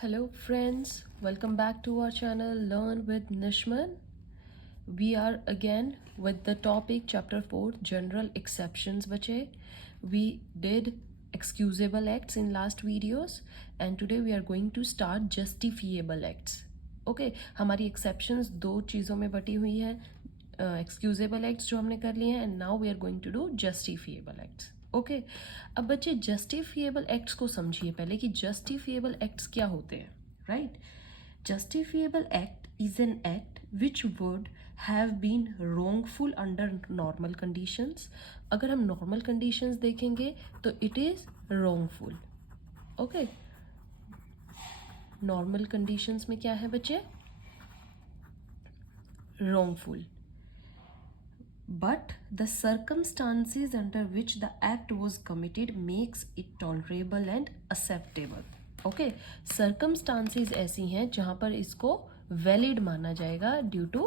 Hello friends, welcome back to our channel Learn with Nishman. We are again with the topic chapter 4 general exceptions bache. We did excusable acts in last videos and today we are going to start justifiable acts. Okay, हमारी exceptions दो चीज़ों में बटी हुई है excusable acts जो हमने कर लिए हैं and now we are going to do justifiable acts. Okay अब बच्चे जस्टिफिएबल एक्ट्स को समझिए पहले कि जस्टिफिएबल एक्ट्स क्या होते हैं right justifiable act is an act which would have been wrongful under normal conditions अगर हम नॉर्मल कंडीशंस देखेंगे तो it is wrongful okay normal conditions में क्या है बच्चे wrongful but the circumstances under which the act was committed makes it tolerable and acceptable okay circumstances ऐसी हैं जहां पर इसको valid माना जाएगा due to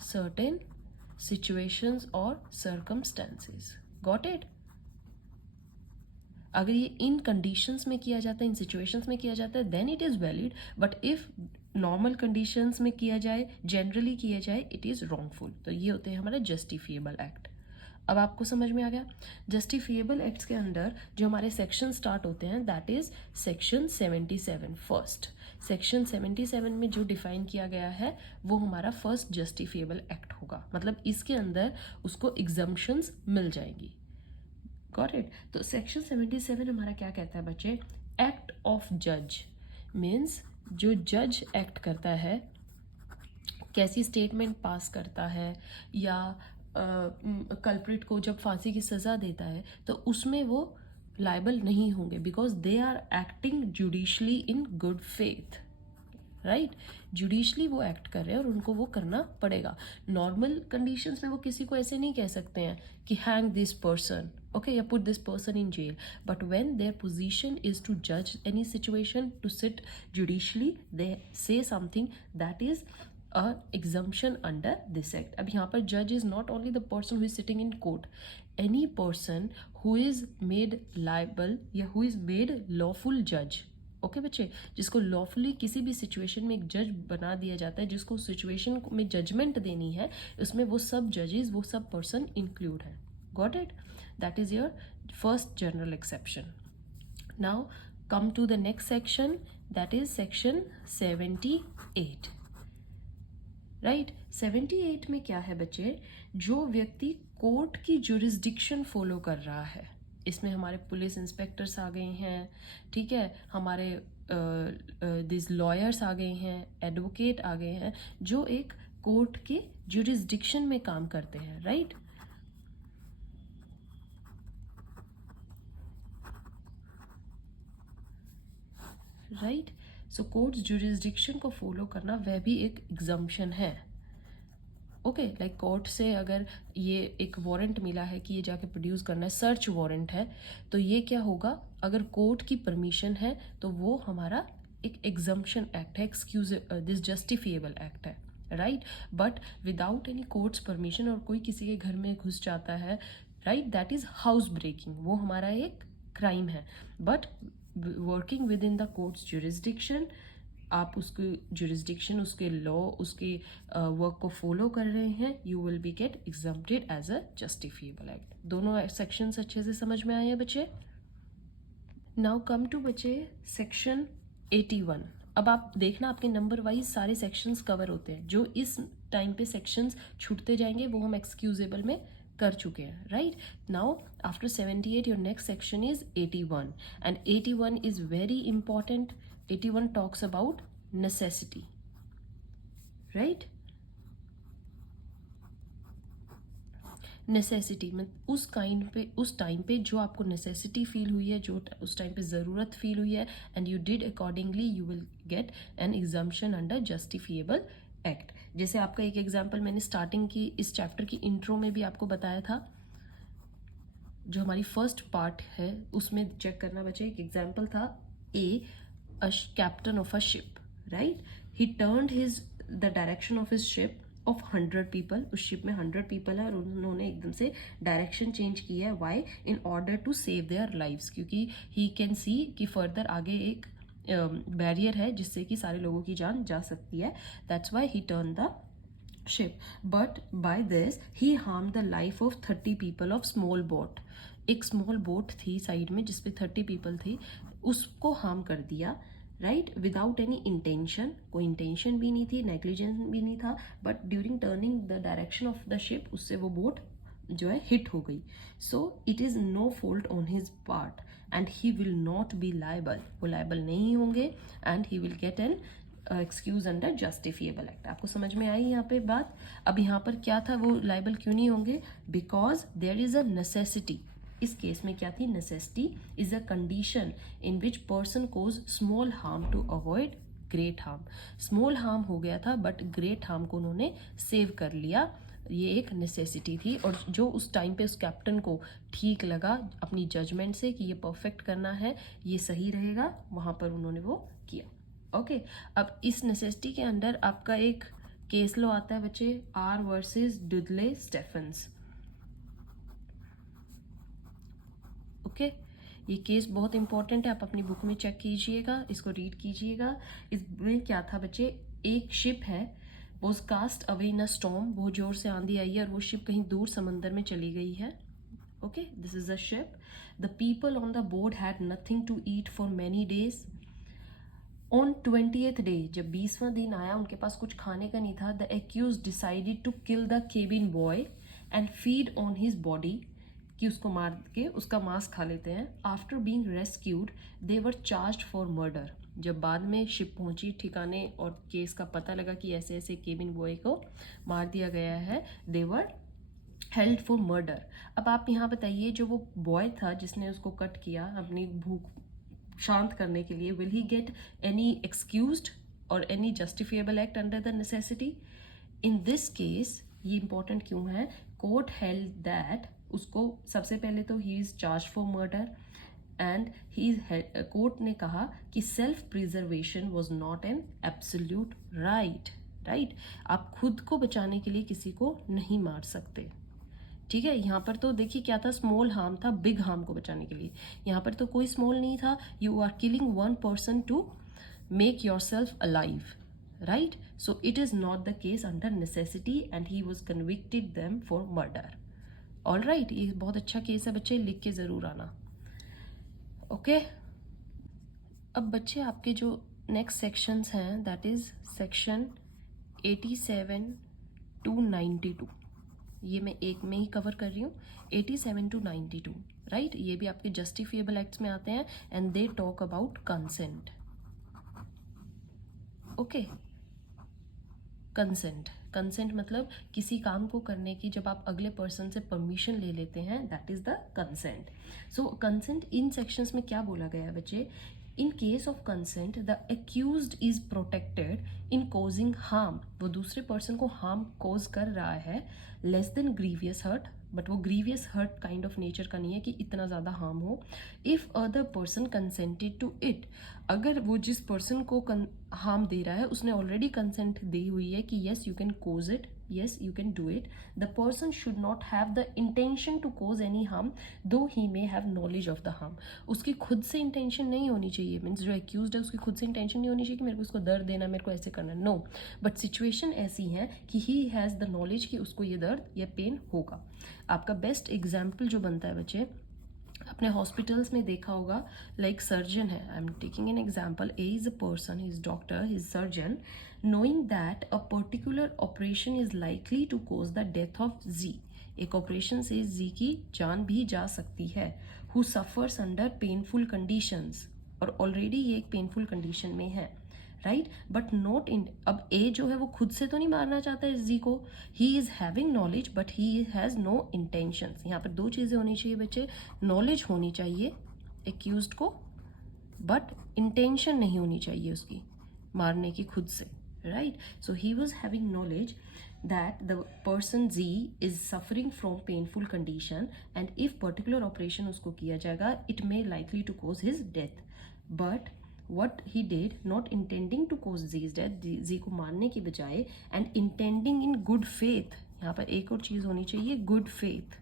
certain situations or circumstances got it अगर ये इन कंडीशंस में किया जाता है इन सिचुएशंस में किया जाता है then it is valid but if normal conditions में किया जाए जनरली किया जाए इट इज़ रॉन्गफुल तो ये होते हैं हमारे जस्टिफिएबल एक्ट अब आपको समझ में आ गया जस्टिफिएबल एक्ट्स के अंदर जो हमारे सेक्शन स्टार्ट होते हैं that is section 77 first section 77 में जो डिफाइन किया गया है वो हमारा फर्स्ट जस्टिफिएबल एक्ट होगा मतलब इसके अंदर उसको एग्जम्पशंस मिल जाएंगी गॉट इट तो सेक्शन 77 हमारा क्या कहता है बच्चे एक्ट ऑफ जज मीन्स जो जज एक्ट करता है कैसी स्टेटमेंट पास करता है या कल्प्रिट को जब फांसी की सज़ा देता है तो उसमें वो लायबल नहीं होंगे because they are acting judicially in good faith right judicially वो एक्ट कर रहे हैं और उनको वो करना पड़ेगा नॉर्मल कंडीशंस में वो किसी को ऐसे नहीं कह सकते हैं कि hang this person okay yeah put this person in jail but when their position is to judge any situation to sit judicially they say something that is a exemption under this act अब यहाँ पर judge is not only the person who is sitting in court any person who is made liable या who is made lawful judge okay बच्चे जिसको lawfully किसी भी situation में एक जज बना दिया जाता है जिसको सिचुएशन में जजमेंट देनी है उसमें वो सब जजेस वो सब पर्सन इंक्लूड है got it that is your first general exception now come to the next section that is section 78 right 78 में क्या है बच्चे जो व्यक्ति कोर्ट की जुरिस्डिक्शन फॉलो कर रहा है इसमें हमारे पुलिस इंस्पेक्टर्स आ गए हैं ठीक है हमारे दिस लॉयर्स आ गए हैं एडवोकेट आ गए हैं जो एक कोर्ट के जुरिस्डिक्शन में काम करते हैं right right so courts jurisdiction को फॉलो करना वह भी एक एग्जम्पशन है ओके लाइक कोर्ट से अगर ये एक वारंट मिला है कि ये जाके प्रोड्यूस करना है सर्च वारंट है तो ये क्या होगा अगर कोर्ट की परमिशन है तो वो हमारा एक एग्जम्पशन एक्ट है एक्सक्यूज दिस जस्टिफिएबल एक्ट है right but without any courts permission और कोई किसी के घर में घुस जाता है right that is house breaking वो हमारा एक क्राइम है but working with in the courts jurisdiction आप उसके जुरिस्डिक्शन उसके लॉ उसके वर्क को फॉलो कर रहे हैं you will be get exempted as a justifiable act दोनों सेक्शंस अच्छे से समझ में आए हैं बच्चे नाउ कम टू बच्चे सेक्शन 81 अब आप देखना आपके नंबर वाइज सारे सेक्शंस कवर होते हैं जो इस टाइम पे सेक्शंस छूटते जाएंगे वो हम एक्सक्यूजेबल में कर चुके हैं right now after 78 your next section is 81 and 81 is very important 81 talks about necessity right necessity में उस टाइम पे जो आपको नेसेसिटी फील हुई है जो उस टाइम पे ज़रूरत फील हुई है and you did accordingly you will get N exemption under justifiable act जैसे आपका एक एग्जांपल मैंने स्टार्टिंग की इस चैप्टर की इंट्रो में भी आपको बताया था जो हमारी फर्स्ट पार्ट है उसमें चेक करना बच्चे एक एग्जांपल था a captain of a ship right he turned the direction of his ship of 100 people, उस शिप में 100 पीपल है और उन्होंने एकदम से डायरेक्शन चेंज किया है. Why? In order to save their lives, क्योंकि ही कैन सी कि फर्दर आगे एक बैरियर है जिससे कि सारे लोगों की जान जा सकती है. That's why he turn the ship, but by this he harmed the life of 30 people of small boat. एक स्मॉल बोट थी साइड में जिसपे 30 पीपल थे, उसको हार्म कर दिया, राइट, विदाउट एनी इंटेंशन. कोई इंटेंशन भी नहीं थी, नेग्लिजेंस भी नहीं था, but during turning the direction of the ship उससे वो बोट जो है हिट हो गई. So it is no fault on his part and he will not be liable. वो लायबल नहीं होंगे and he will get an excuse under justifiable act. आपको समझ में आई यहाँ पे बात? अब यहाँ पर क्या था, वो लाइबल क्यों नहीं होंगे? Because there is a necessity. इस केस में क्या थी? Necessity is a condition in which person cause small harm to avoid great harm. Small harm हो गया था बट ग्रेट हार्म को उन्होंने सेव कर लिया. ये एक नेसेसिटी थी और जो उस टाइम पे उस कैप्टन को ठीक लगा अपनी जजमेंट से कि ये परफेक्ट करना है, ये सही रहेगा, वहाँ पर उन्होंने वो किया. ओके अब इस नेसेसिटी के अंडर आपका एक केस लॉ आता है बच्चे, आर वर्सेस डुडले स्टेफेंस. ओके ये केस बहुत इंपॉर्टेंट है, आप अपनी बुक में चेक कीजिएगा, इसको रीड कीजिएगा. इसमें क्या था बच्चे, एक शिप है, was cast away in a storm, बहुत जोर से आंधी आई है और वो शिप कहीं दूर समंदर में चली गई है. Okay this is a ship. The people on the board had nothing to eat for many days. On 20th day, जब 20वां दिन आया, उनके पास कुछ खाने का नहीं था. The accused decided to kill the cabin boy and feed on his body, कि उसको मार के उसका मांस खा लेते हैं. After being rescued they were charged for murder. जब बाद में शिप पहुंची ठिकाने और केस का पता लगा कि ऐसे ऐसे केबिन बॉय को मार दिया गया है, दे वर हेल्ड फॉर मर्डर. अब आप यहाँ बताइए, जो वो बॉय था जिसने उसको कट किया अपनी भूख शांत करने के लिए, will he get any excused और any justifiable act under the necessity? In this case ये इंपॉर्टेंट क्यों है? कोर्ट हेल्ड दैट उसको सबसे पहले तो he is charge for murder and he court ने कहा कि self preservation was not an absolute right. Right, आप खुद को बचाने के लिए किसी को नहीं मार सकते. ठीक है, यहाँ पर तो देखिए क्या था, स्मॉल हार्म था बिग हार्म को बचाने के लिए. यहाँ पर तो कोई स्मॉल नहीं था. You are killing one person to make yourself alive, right. So it is not the case under necessity and he was convicted them for murder. All right, ये बहुत अच्छा केस है बच्चे, लिख के जरूर आना. ओके अब बच्चे आपके जो नेक्स्ट सेक्शंस हैं दैट इज सेक्शन 87 to 92. ये मैं एक में ही कवर कर रही हूँ. 87 to 92, राइट. ये भी आपके जस्टिफिएबल एक्ट्स में आते हैं and they talk about consent. Okay consent, consent मतलब किसी काम को करने की जब आप अगले पर्सन से परमिशन ले लेते हैं, that is the consent. So consent in sections में क्या बोला गया है बच्चे? In case of consent the accused is protected in causing harm. वो दूसरे पर्सन को हार्म कोज कर रहा है, less than grievous hurt, but वो grievous hurt kind of nature का नहीं है कि इतना ज़्यादा हार्म हो. If other person consented to it, अगर वो जिस पर्सन को हार्म दे रहा है उसने ऑलरेडी कंसेंट दी हुई है कि yes you can cause it, yes you can do it, the person should not have the intention to cause any harm though he may have knowledge of the harm. उसकी खुद से intention नहीं होनी चाहिए, means जो accused है उसकी खुद से इंटेंशन नहीं होनी चाहिए कि मेरे को इसको दर्द देना, मेरे को ऐसे करना, नो. बट सिचुएशन ऐसी है कि ही हैज़ द नॉलेज कि उसको ये दर्द या पेन होगा. आपका बेस्ट एग्जाम्पल जो बनता है बच्चे, अपने हॉस्पिटल्स में देखा होगा, लाइक सर्जन है, I am taking an example, A is a person, he is doctor, he is surgeon, knowing that a particular operation is likely to cause the death of Z, एक operation से Z की जान भी जा सकती है, who suffers under painful conditions, और already ये एक पेनफुल कंडीशन में है, राइट. बट नॉट इन, अब ए जो है वो खुद से तो नहीं मारना चाहता है जी को, he is having knowledge but he has no intentions. यहाँ पर दो चीज़ें होनी चाहिए बच्चे, नॉलेज होनी चाहिए एक्यूज्ड को, बट इंटेंशन नहीं होनी चाहिए उसकी मारने की खुद से, right. So he was having knowledge that the person Z is suffering from painful condition and if particular operation उसको किया जाएगा it may likely to cause his death, but what he did, not intending to cause Z's death, Z को मारने की बजाय, and intending in good faith, यहाँ पर एक और चीज़ होनी चाहिए, good faith,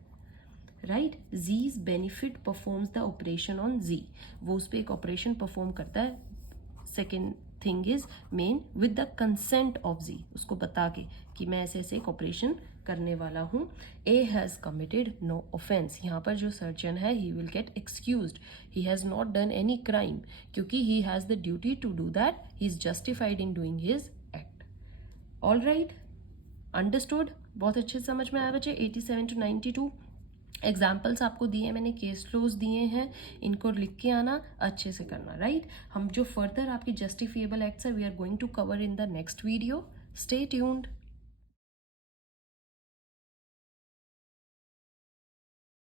right? Z's benefit performs the operation on Z, वो उस पर एक ऑपरेशन परफॉर्म करता है. Second thing is main with the consent of Z, उसको बता के कि मैं ऐसे ऐसे एक ऑपरेशन करने वाला हूँ. A has committed no offence, यहाँ पर जो सर्जन है he will get excused, he has not done any crime, क्योंकि he has the duty to do that, he is justified in doing his act. All right, understood? बहुत अच्छे से समझ में आया बच्चे. 87 to 92 एग्जाम्पल्स आपको दिए हैं मैंने, केस फ्लोज दिए हैं, इनको लिख के आना, अच्छे से करना, राइट? हम जो फर्दर आपकी जस्टिफिएबल एक्ट्स है we are going to cover in the next video. Stay tuned.